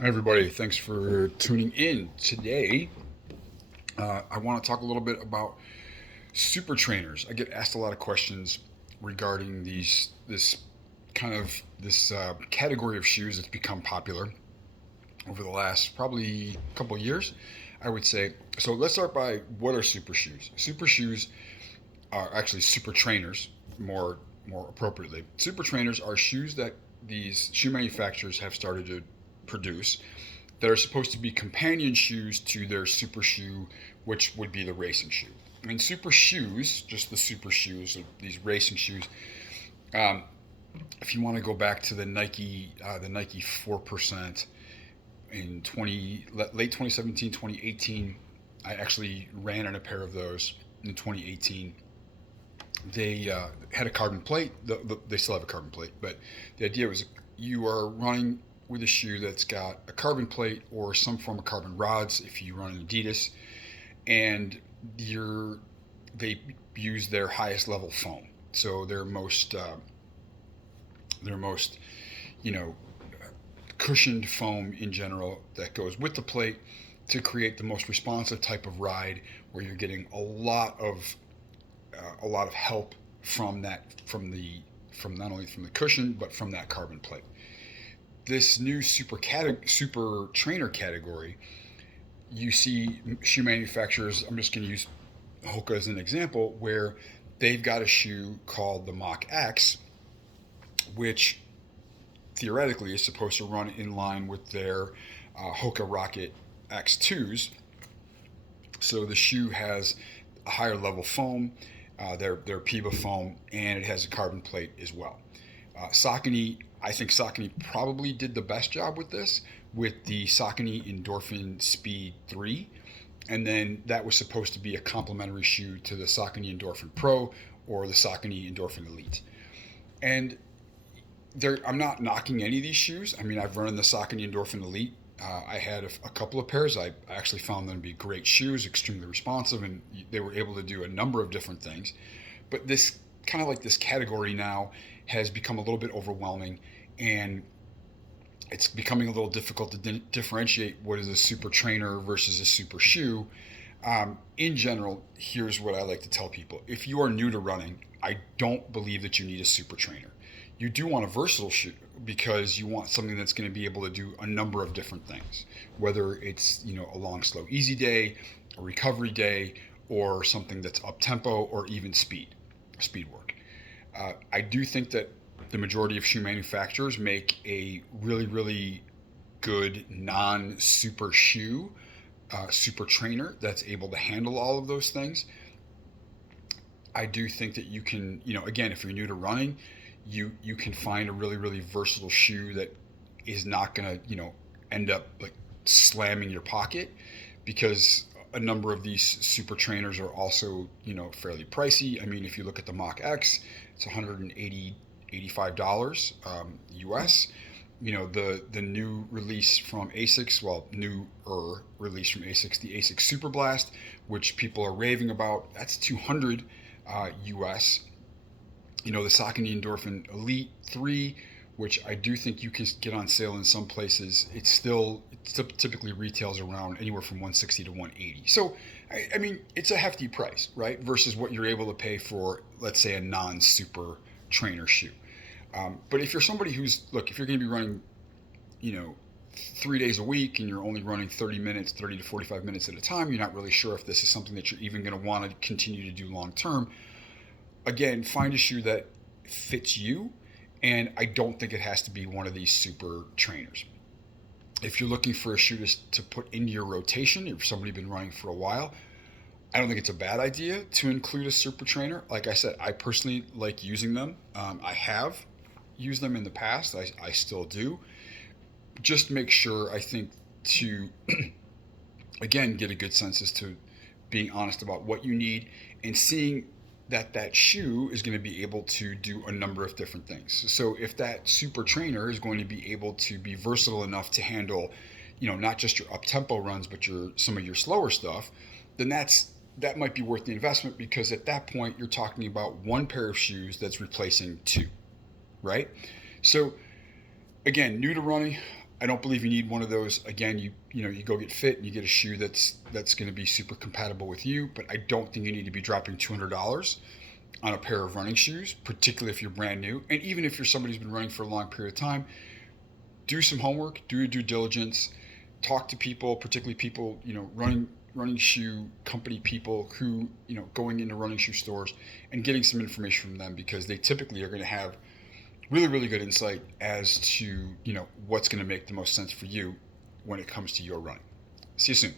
Hi, everybody. Thanks for tuning in. Today, I want to talk a little bit about super trainers. I get asked a lot of questions regarding this category of shoes that's become popular over the last probably couple years, I would say. So let's start by what are super shoes? Super shoes are actually super trainers, more appropriately. Super trainers are shoes that these shoe manufacturers have started to produce that are supposed to be companion shoes to their super shoe, which would be the racing shoe. And super shoes, just the super shoes, these racing shoes. Um, if you want to go back to the Nike 4% in late 2017, 2018, I actually ran in a pair of those in 2018. They had a carbon plate. They still have a carbon plate, but the idea was you are running with a shoe that's got a carbon plate or some form of carbon rods if you run an Adidas, and you're they use their highest level foam. So their most you know cushioned foam in general that goes with the plate to create the most responsive type of ride where you're getting a lot of help from not only from the cushion but from that carbon plate. This new super trainer category, you see shoe manufacturers. I'm just going to use Hoka as an example, where they've got a shoe called the Mach X, which theoretically is supposed to run in line with their Hoka Rocket X2s. So the shoe has a higher level foam, their Piba foam, and it has a carbon plate as well. Saucony, I think Saucony probably did the best job with this with the Saucony Endorphin Speed 3. And then that was supposed to be a complementary shoe to the Saucony Endorphin Pro or the Saucony Endorphin Elite. And I'm not knocking any of these shoes. I mean, I've run in the Saucony Endorphin Elite. I had a couple of pairs. I actually found them to be great shoes, extremely responsive, and they were able to do a number of different things. But this kind of like this category now has become a little bit overwhelming, and it's becoming a little difficult to differentiate what is a super trainer versus a super shoe. In general, here's what I like to tell people. If you are new to running, I don't believe that you need a super trainer. You do want a versatile shoe because you want something that's going to be able to do a number of different things, whether it's a long, slow, easy day, a recovery day, or something that's up tempo or even speed work. I do think that the majority of shoe manufacturers make a really, really good non super shoe, super trainer that's able to handle all of those things. I do think that you can, again, if you're new to running, you can find a really, really versatile shoe that is not going to, end up like slamming your pocket, because a number of these super trainers are also, fairly pricey. I mean, if you look at the Mach X, it's 180 $85 US. The new release from Asics, well, newer release from Asics, the Asics Super Blast, which people are raving about, that's 200 US. The Saucony Endorphin Elite 3, which I do think you can get on sale in some places. It typically retails around anywhere from 160 to 180. So, I mean, it's a hefty price, right? Versus what you're able to pay for, let's say, a non-super trainer shoe. But if you're somebody if you're going to be running, you know, 3 days a week and you're only running 30 minutes, 30 to 45 minutes at a time, you're not really sure if this is something that you're even going to want to continue to do long term. Again, find a shoe that fits you, and I don't think it has to be one of these super trainers. If you're looking for a shoe to put into your rotation, if somebody's been running for a while, I don't think it's a bad idea to include a super trainer. Like I said, I personally like using them. I have used them in the past. I still do. Just make sure, I think, to again get a good sense as to being honest about what you need and seeing that shoe is going to be able to do a number of different things. So if that super trainer is going to be able to be versatile enough to handle, not just your up tempo runs, but some of your slower stuff, then that might be worth the investment, because at that point you're talking about one pair of shoes that's replacing two, right? So again, new to running, I don't believe you need one of those. Again, you go get fit and you get a shoe that's going to be super compatible with you. But I don't think you need to be dropping $200 on a pair of running shoes, particularly if you're brand new. And even if you're somebody who's been running for a long period of time, do some homework, do your due diligence, talk to people, particularly people, running shoe company people who, going into running shoe stores and getting some information from them, because they typically are going to have really, really good insight as to, what's going to make the most sense for you when it comes to your running. See you soon.